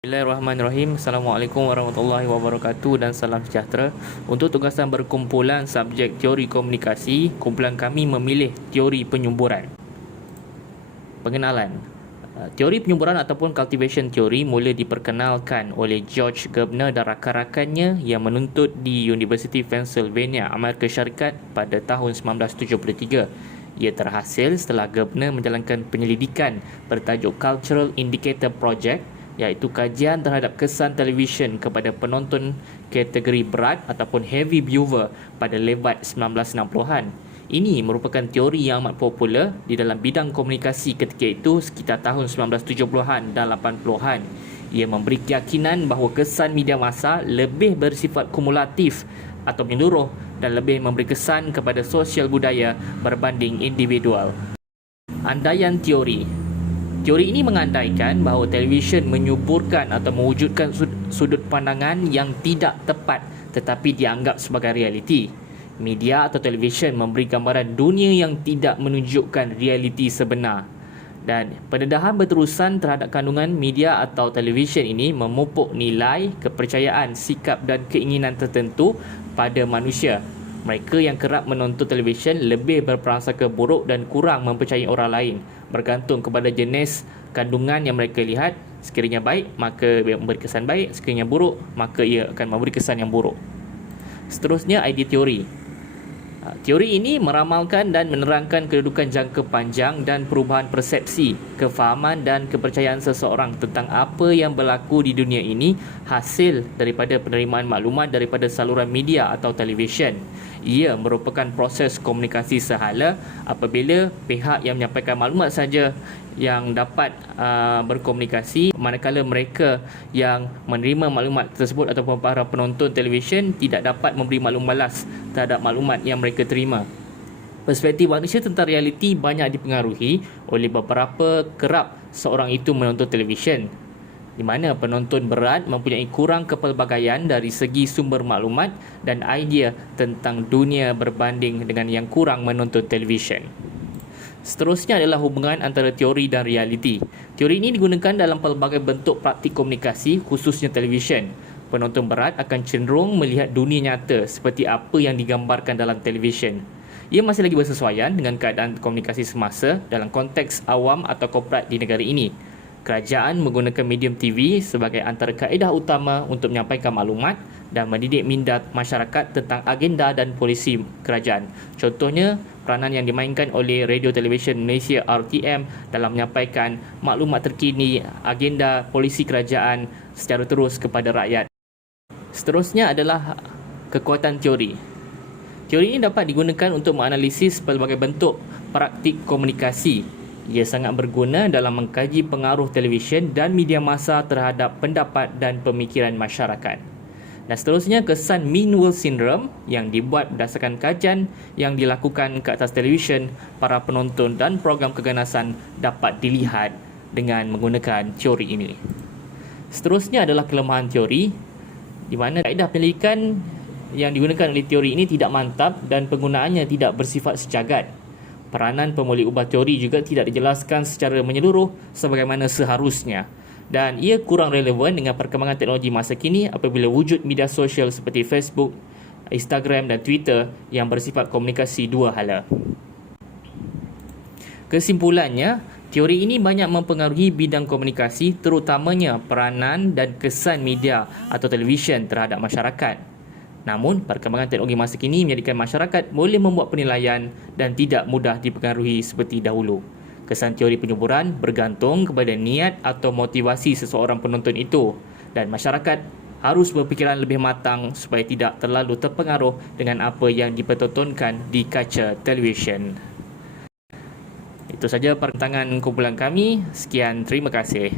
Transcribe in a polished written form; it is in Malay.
Bismillahirrahmanirrahim. Assalamualaikum warahmatullahi wabarakatuh dan salam sejahtera. Untuk tugasan berkumpulan subjek teori komunikasi, kumpulan kami memilih teori penyumburan. Pengenalan. Teori penyumburan ataupun cultivation theory mula diperkenalkan oleh George Gerbner dan rakan-rakannya yang menuntut di University Pennsylvania, Amerika Syarikat pada tahun 1973. Ia terhasil setelah Gerbner menjalankan penyelidikan bertajuk Cultural Indicator Project, iaitu kajian terhadap kesan televisyen kepada penonton kategori berat ataupun heavy viewer pada lewat 1960-an. Ini merupakan teori yang amat popular di dalam bidang komunikasi ketika itu sekitar tahun 1970-an dan 80-an. Ia memberi keyakinan bahawa kesan media massa lebih bersifat kumulatif atau menyeluruh dan lebih memberi kesan kepada sosial budaya berbanding individual. Andaian teori. Teori ini mengandaikan bahawa televisyen menyuburkan atau mewujudkan sudut pandangan yang tidak tepat tetapi dianggap sebagai realiti. Media atau televisyen memberi gambaran dunia yang tidak menunjukkan realiti sebenar. Dan pendedahan berterusan terhadap kandungan media atau televisyen ini memupuk nilai, kepercayaan, sikap dan keinginan tertentu pada manusia. Mereka yang kerap menonton televisyen lebih berprasangka buruk dan kurang mempercayai orang lain, bergantung kepada jenis kandungan yang mereka lihat. Sekiranya baik, maka ia memberi kesan baik. Sekiranya buruk, maka ia akan memberi kesan yang buruk. Seterusnya, idea teori. Teori ini meramalkan dan menerangkan kedudukan jangka panjang dan perubahan persepsi, kefahaman dan kepercayaan seseorang tentang apa yang berlaku di dunia ini hasil daripada penerimaan maklumat daripada saluran media atau televisyen. Ia merupakan proses komunikasi sehala apabila pihak yang menyampaikan maklumat saja yang dapat berkomunikasi, manakala mereka yang menerima maklumat tersebut ataupun para penonton televisyen tidak dapat memberi maklum balas terhadap maklumat yang mereka terima. Perspektif manusia tentang realiti banyak dipengaruhi oleh beberapa kerap seorang itu menonton televisyen, di mana penonton berat mempunyai kurang kepelbagaian dari segi sumber maklumat dan idea tentang dunia berbanding dengan yang kurang menonton televisyen. Seterusnya adalah hubungan antara teori dan realiti. Teori ini digunakan dalam pelbagai bentuk praktik komunikasi, khususnya televisyen. Penonton berat akan cenderung melihat dunia nyata seperti apa yang digambarkan dalam televisyen. Ia masih lagi bersesuaian dengan keadaan komunikasi semasa dalam konteks awam atau korporat di negara ini. Kerajaan menggunakan medium TV sebagai antara kaedah utama untuk menyampaikan maklumat dan mendidik minda masyarakat tentang agenda dan polisi kerajaan. Contohnya, peranan yang dimainkan oleh Radio Television Malaysia RTM dalam menyampaikan maklumat terkini agenda polisi kerajaan secara terus kepada rakyat. Seterusnya adalah kekuatan teori. Teori ini dapat digunakan untuk menganalisis pelbagai bentuk praktik komunikasi. Ia sangat berguna dalam mengkaji pengaruh televisyen dan media massa terhadap pendapat dan pemikiran masyarakat. Dan seterusnya, kesan Mean World Syndrome yang dibuat berdasarkan kajian yang dilakukan ke atas televisyen, para penonton dan program keganasan dapat dilihat dengan menggunakan teori ini. Seterusnya adalah kelemahan teori, di mana kaedah penyelidikan yang digunakan oleh teori ini tidak mantap dan penggunaannya tidak bersifat sejagat. Peranan pemoleh ubah teori juga tidak dijelaskan secara menyeluruh sebagaimana seharusnya, dan ia kurang relevan dengan perkembangan teknologi masa kini apabila wujud media sosial seperti Facebook, Instagram dan Twitter yang bersifat komunikasi dua hala. Kesimpulannya, teori ini banyak mempengaruhi bidang komunikasi, terutamanya peranan dan kesan media atau televisyen terhadap masyarakat. Namun, perkembangan teknologi masa kini menjadikan masyarakat boleh membuat penilaian dan tidak mudah dipengaruhi seperti dahulu. Kesan teori penyuburan bergantung kepada niat atau motivasi seseorang penonton itu, dan masyarakat harus berfikiran lebih matang supaya tidak terlalu terpengaruh dengan apa yang dipertontonkan di kaca televisyen. Itu saja perbincangan kumpulan kami. Sekian, terima kasih.